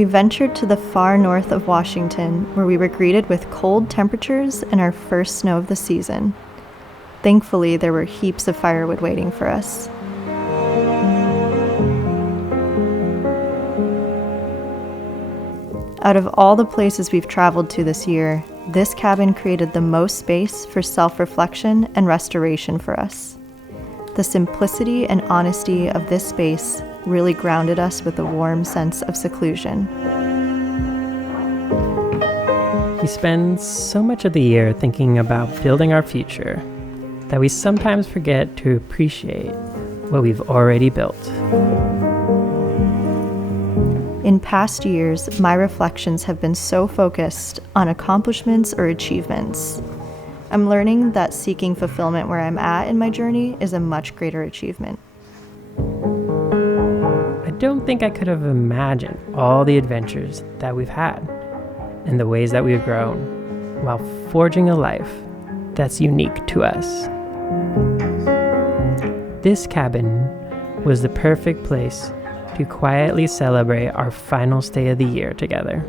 We ventured to the far north of Washington, where we were greeted with cold temperatures and our first snow of the season. Thankfully, there were heaps of firewood waiting for us. Out of all the places we've traveled to this year, this cabin created the most space for self-reflection and restoration for us. The simplicity and honesty of this space really grounded us with a warm sense of seclusion. We spend so much of the year thinking about building our future that we sometimes forget to appreciate what we've already built. In past years, my reflections have been so focused on accomplishments or achievements. I'm learning that seeking fulfillment where I'm at in my journey is a much greater achievement. I don't think I could have imagined all the adventures that we've had and the ways that we've grown while forging a life that's unique to us. This cabin was the perfect place to quietly celebrate our final stay of the year together.